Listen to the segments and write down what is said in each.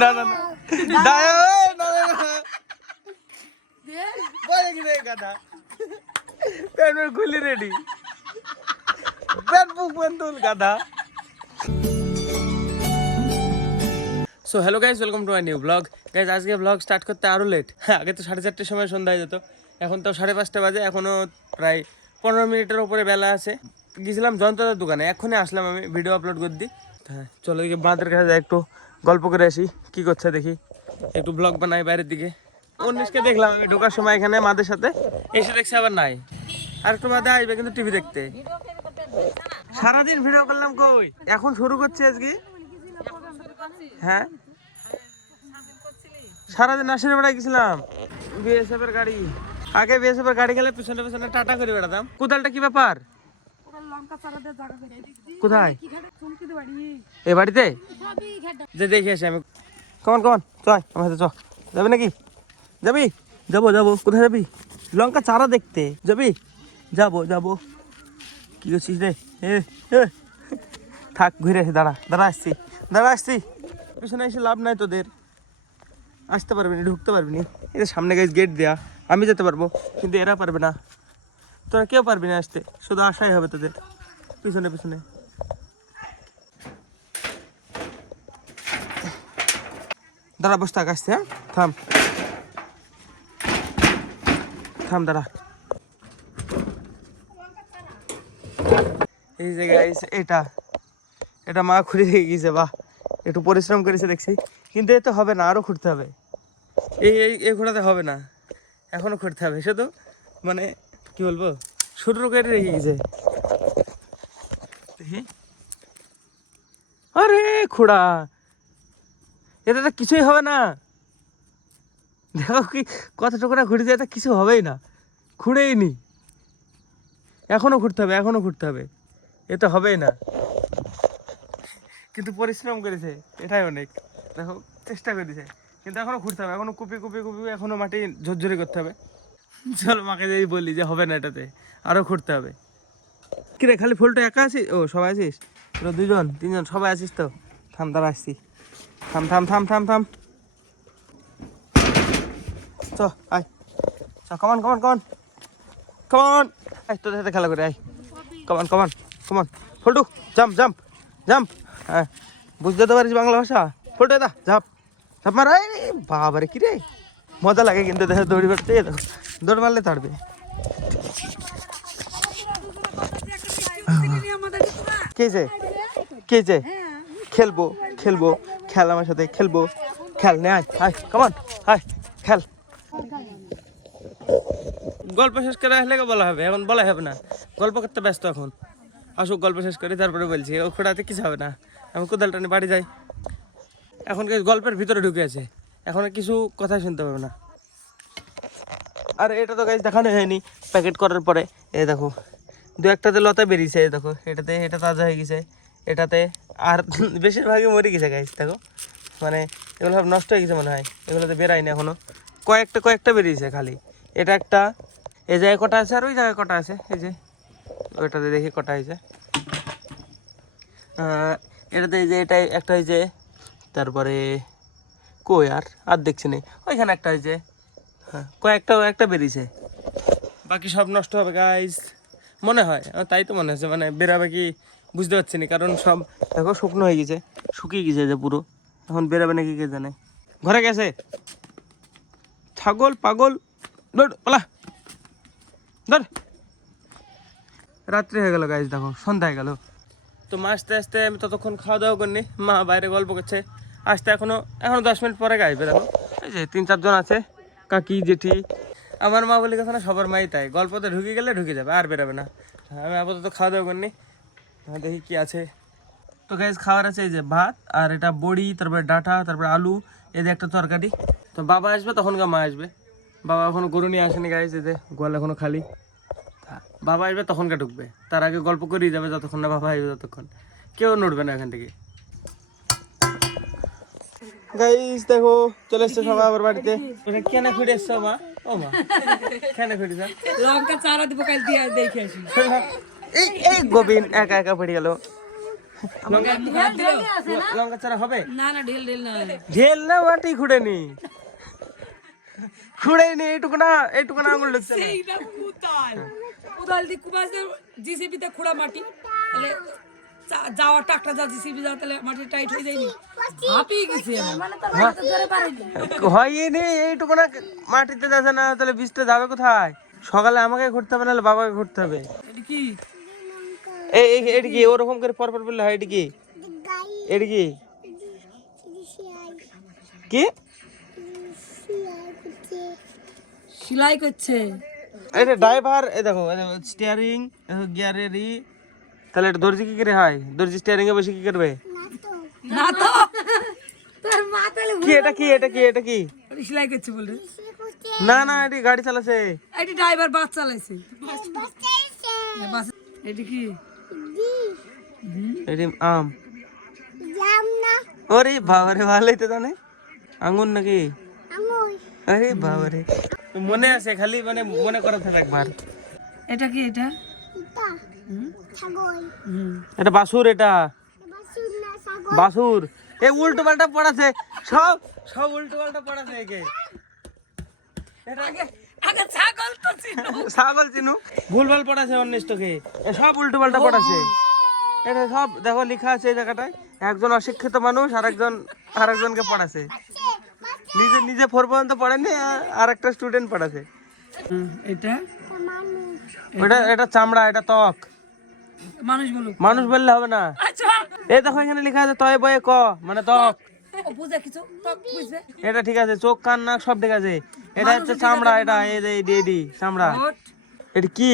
না না না দায় না না বলে কি রে গাদা পেন খুলি রেডি পেন বুক বন্ধুল গাদা। So hello guys, welcome to my new blog. Guys আজকে ব্লগ স্টার্ট করতে আরও লেট। হ্যাঁ, আগে তো 4:30টার সময় সন্ধ্যা হয়ে যেত, এখন তো 5:30 বাজে, এখনও প্রায় 15 মিনিটের ওপরে বেলা আছে। গেছিলাম জয়ন্তদার দোকানে, এক্ষুনি আসলাম আমি ভিডিও আপলোড করে দিই। হ্যাঁ চলো দিকে বাঁধের কাছে যাই, একটু গল্প করে আসি কী করছে দেখি, একটু ব্লগ বানাই বাইরের দিকে। 19কে দেখলাম আমি ঢোকার সময় এখানে মাদের সাথে, এসে দেখছি আবার নাই। আর একটু বাদে আসবে কিন্তু টিভি দেখতে। সারাদিন ভিডিও করলাম কই, এখন শুরু করছি আজকে। হ্যাঁ সারাদিন নাসির বেড়ায় গেছিলাম, বিএসএফ এর গাড়ি। আগে বিএসএফ এর গাড়ি গেলে পিছনে পিছনে টাটা করে বেড়াতাম। কোদালটা কি ব্যাপার? কোথায়? এ বাড়িতে যে দেখে আসি আমি। কমান কমান চল আমার সাথে, চ যাবি নাকি? যাবি? যাবো যাবো। কোথায় যাবি? লঙ্কা চারা দেখতে যাবি? যাবো যাবো। কি করছিস রে? থাক ঘুরে আসি, দাঁড়া দাঁড়া আসছি, দাঁড়া আসছি। পিছনে এসে লাভ নাই তোদের, আসতে পারবি না, ঢুকতে পারবি না। এদের সামনে গাইজ গেট দেয়া, আমি যেতে পারবো কিন্তু এরা পারবে না। তোরা কেউ পারবি না আসতে, শুধু আসাই হবে তোদের পিছনে পিছনে। দাঁড়া বসে থাক, আসছে। হ্যাঁ থাম থাম, দাঁড়া। এই যে গাইজ এটা এটা মা খুঁড়ে দিয়ে গিয়েছে, বাহ একটু পরিশ্রম করেছে দেখছি, কিন্তু এ তো হবে না, আরও খুঁড়তে হবে। এই ঘোড়াতে হবে না, এখনো খুঁড়তে হবে। শুধু মানে কি বলবো, শুরু করে রেখে গেছে। আরে খোড়া, এতে তো কিছুই হবে না। দেখো কি কত টুকরা ঘুরেছে, এটা কিছু হবেই না, খুঁড়েই নি। এখনো খুঁড়তে হবে, এখনো খুঁড়তে হবে, এ তো হবেই না। কিন্তু পরিশ্রম করেছে, এটাই অনেক। দেখো চেষ্টা করেছে, কিন্তু এখনো খুঁড়তে হবে, এখনো কুপি কুপি কুপি এখনো মাটি ঝরঝরি করতে হবে। চলো মাকে যাই বলি যে হবে না, এটাতে আরো খুঁড়তে হবে। কিরে খালি ফুলটা একা আছিস? ও সবাই আছিস, তোরা 2জন 3জন সবাই আছিস তো? থাম দাঁড়া আসছি, থাম থাম থাম থাম থাম। চ আয়, চ কমান কমান কমান কমান, আয় তোদের সাথে খেলা করে আয়। কমান কমান কমান, ফুলটু জাম্প জাম্প জাম্প। হ্যাঁ বুঝতে তো পারিস বাংলা ভাষা? ফুলটু দা ঝাপ ঝাপ মার। বাবারে কি রে মজা লাগে কিন্তু দেখে দৌড়ি করতে, দৌড় মারলে তাড়বে। কেছে কেছে খেলবো খেলবো, খেল আমার সাথে খেলবো, খেল নে আয় আয় কমান আয় খেল। গল্প শেষ করে আসলে বলা হবে, এখন বলা হবে না, গল্প করতে ব্যস্ত এখন। আসুক গল্প শেষ করি তারপরে বলছি। ও খোঁড়াতে কিছু হবে না, আমি কোদালটা নিয়ে বাড়ি যাই। এখন গল্পের ভিতরে ঢুকে আছে, এখন কিছু কথা শুনতে পাবে না। আর এটা তো গাছ দেখানো হয়নি প্যাকেট করার পরে। এই দেখো 2-1টাতে লতা বেরিয়েছে, এই দেখো এটাতে, এটা তাজা হয়ে গেছে এটাতে। আর বেশিরভাগই মরে গেছে গাছ, দেখো মানে এগুলো সব নষ্ট হয়ে গেছে মনে হয়, এগুলোতে বেরায়নি এখনো। কয়েকটা বেরিয়েছে খালি। এটা একটা, এই জায়গায় কটা আছে আর ওই জায়গায় কটা আছে, এই যে ওইটাতে দেখি কটা হয়েছে। এটাতে এই যে এটা একটা হয়েছে, তারপরে কই আর দেখছি নেই, ওইখানে একটা হয়েছে। হ্যাঁ কয়েকটা বেরিয়েছে, বাকি সব নষ্ট হবে গাইস মনে হয়। তাই তো মনে হচ্ছে, মানে বেরাবে কি বুঝতে পারছি না, কারণ সব দেখো শুকনো হয়ে গেছে, শুকিয়ে গেছে যে পুরো। এখন বেরাবে নাকি কে জানে। ঘরে গেছে ছাগল পাগল, ধর পালা ধর। রাত্রি হয়ে গেল গাইস, দেখো সন্ধ্যা হয়ে গেল। তো মা আসতে আসতে আমি ততক্ষণ খাওয়া দাওয়া করিনি, মা বাইরে গল্প করছে। আসতে এখনো 10 মিনিট পরে আসবে। দেখো এই যে 3-4 জন আছে, কাকি জেঠি। আমার মা বলে কথা না, সবার মাই তাই, গল্পতে ঢুকে গেলে ঢুকে যাবে, আর বেরোবে না। আমি আপাতত খাওয়া দাওয়া করিনি, দেখি কি আছে। তো গাইজ খাওয়ার আছে এই যে ভাত, আর এটা বড়ি, তারপরে ডাঁটা, তারপরে আলু, এই যে একটা তরকারি। তো বাবা আসবে তখন মা আসবে। বাবা এখনো গরু নিয়ে আসেনি গাইজ, এই যে গোয়াল এখনো খালি। বাবা আসবে তখনকে ঢুকবে, তার আগে গল্প করেই যাবে যতক্ষণ না বাবা আসবে, ততক্ষণ কেউ নড়বে না এখান থেকে। গাইস দেখো চলে এসছে সবাই আবার বাড়িতে। ওটা কেন খুঁড়ে এসছো মা? ও মা কেন খুঁড়েছ? লঙ্কা চারা দিব কাল দিয়া দেখে আসি। এই গোবিন একা একা পড়ে গেল। লঙ্কা চারা হবে না না ঢেল ঢেল না ঢেল না মাটি খুঁড়েনি এইটুকু না আঙুল ঢুকছে না। এইটা কোদাল কোদাল দিয়ে কুবাসে জিসিবিতে খোঁড়া মাটি তাহলে যাওয়া টাকটা যা জিসিবি যাওয়া তাহলে মাটি টাইট হয়ে যায়নি হাঁপিয়ে গেছি হয়নি এইটুকু না মাটিতে যাচ্ছে না তাহলে বীজটা যাবে কোথায় সকালে আমাকে ঘুরতে হবে নাহলে বাবাকে ঘুরতে হবে এটা কি এটা কি ওরকম করে পরপর বললে হয় এটা কি এটা কি কি সেলাই করছে এটা ড্রাইভার এই দেখো স্টিয়ারিং গিয়ারের তাহলে এটা দর্জি কি করে হয় দর্জি স্টিয়ারিং এ বসে কি করবে না তো তোর মাথায় কি এটা কি সেলাই করছে বলে না এটা গাড়ি চালাচ্ছে এটা ড্রাইভার বাস চালাইছে এটা কি এটা আম ওরে বাবারে ভালোই তো জানে আঙ্গুর নাকি আরে বাবারে মনে আছে খালি মানে মনে করা থাকে একবার এটা কি এটা এটা বাসুর এটা বাসুর এই উল্টো পাল্টা পড়াছে সব উল্টো পাল্টা পড়াছে একে আগে ছাগল তো ছিল ছাগল চিনু ভুলভাল পড়াছে অন্যষ্টকে সব উল্টো পাল্টা পড়াছে এটা সব দেখো লেখা আছে এই জায়গাটায় একজন অশিক্ষিত মানুষ আরেকজনকে পড়াছে নিজে 4 পর্যন্ত পড়েনি আর একটা স্টুডেন্ট পড়াছে এটা এটা চামড়া এটা ত্বক মানুষ বললে হবে না আচ্ছা এই দেখো এখানে লেখা আছে তয় বয়ে ক মানে ত্বক বুঝে কিছু তো বুঝবে এটা ঠিক আছে চোখ কান নাক সব ঠিক আছে এটা হচ্ছে চামড়া এটা এই যে ডেডি চামড়া এটা কি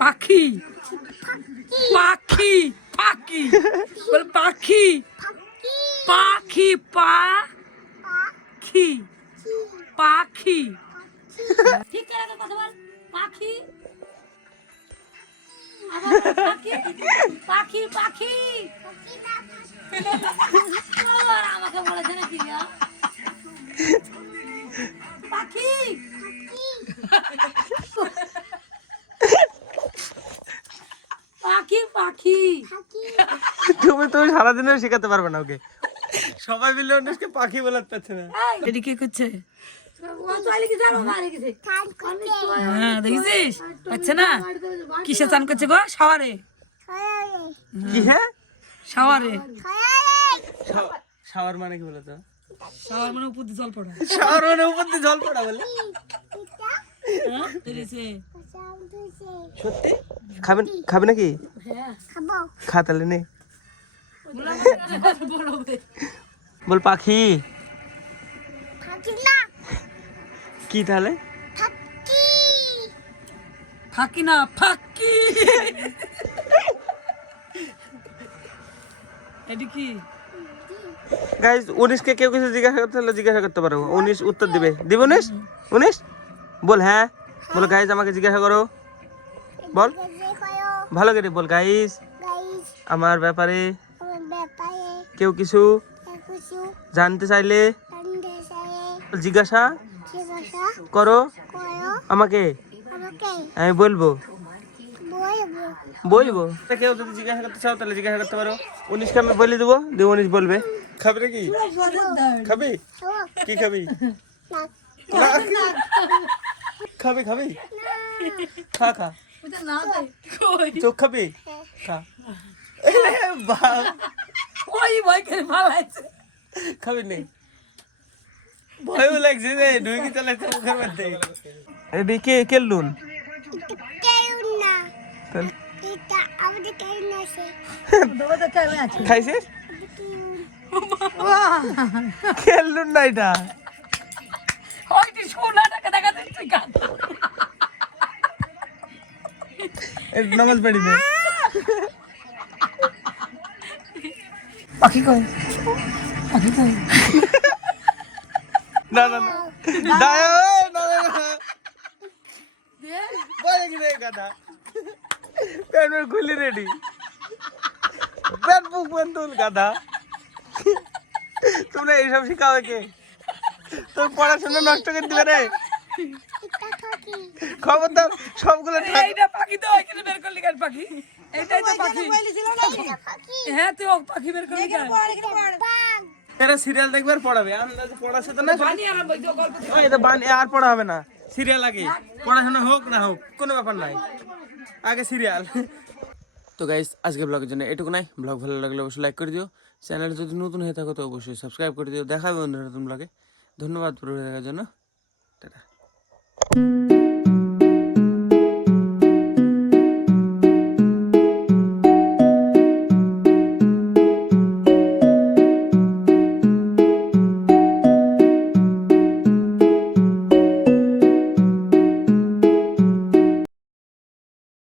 পাখি পাখি পাখি বল পাখি পাখি পাখি পাখি ঠিক আছে কথা বল পাখি পাখি পাখি আমাকে বলেছে নাকি পাখি পাখি পাখি তুমি সারাদিনও শেখাতে পারবে না ওকে সবাই মিলে অনুষ্কে পাখি বলাতে পারছে না এদিকে করছে হ্যাঁ দেখেছিস পাচ্ছে না কিসে চান করছে গো শাওয়ারে কি হ্যাঁ শাওয়ারে শাওয়ার মানে কি বলতো শাওয়ার মানে উপর দিয়ে জল পড়া শাওয়ার মানে উপর দিয়ে জল পড়া বলে সত্যি খাবে নাকি খা তাহলে নে বল পাখি কি তাহলে ফাঁকি না ফাঁকি এটি কি গাইস 19 কে কেউ কিছু জিজ্ঞাসা করতে পারো 19 উত্তর দিবে 19 বল হ্যাঁ বল গাইস আমাকে জিজ্ঞাসা করো বল ভালো করে বল গাইস আমার ব্যাপারে কেউ কিছু জানতে চাইলে জিজ্ঞাসা করো আমাকে আমি বলবো কেউ যদি জিজ্ঞাসা করতে চাও তাহলে জিজ্ঞাসা করতে পারো 19 কে আমি বলে দেবো 19 বলবে খাবে নাকি খাবি কি খাবি খাবি খা চোখ খাবি খা খাবি নেই ভয়ও লাগছে রে ঢুকি চালাচ্ছে মুখের মধ্যে এডি কে লুন খাইছিস খেললুন না এটা নামাজ পড়ি দে পাখি কই না দায়া না বলে কি রে গাদা পেন খুলি রেডি পেন বুক বন্ধুল গাদা তোমরা এইসব শিখাও কে তোর পড়াশোনা নষ্ট করে দিবে রে খবরদার সবগুলো এইটা পাখি তো এখানে বের করলি কেন পাখি? এইটাই তো পাখি। হ্যাঁ তুই ও পাখি বের করলি কেন? এরা সিরিয়াল দেখবে আর পড়াবে, আন্দাজে পড়াচ্ছে তো না। বানিয়ে আরাম বই তো গল্প থেকে। এটা আর পড়া হবে না, সিরিয়াল আগে, পড়াশোনা হোক না হোক কোনো ব্যাপার নাই, আগে সিরিয়াল। তো গাইস আজকে ব্লগের জন্য এটুকু নাই। ব্লগ ভালো লাগলে অবশ্যই লাইক করে দিও, চ্যানেল যদি নতুন হয়ে থাকো তো অবশ্যই সাবস্ক্রাইব করে দিও। দেখা হবে অন্য নতুন ব্লগে। ধন্যবাদ পুরো দেখার জন্য, টাটা।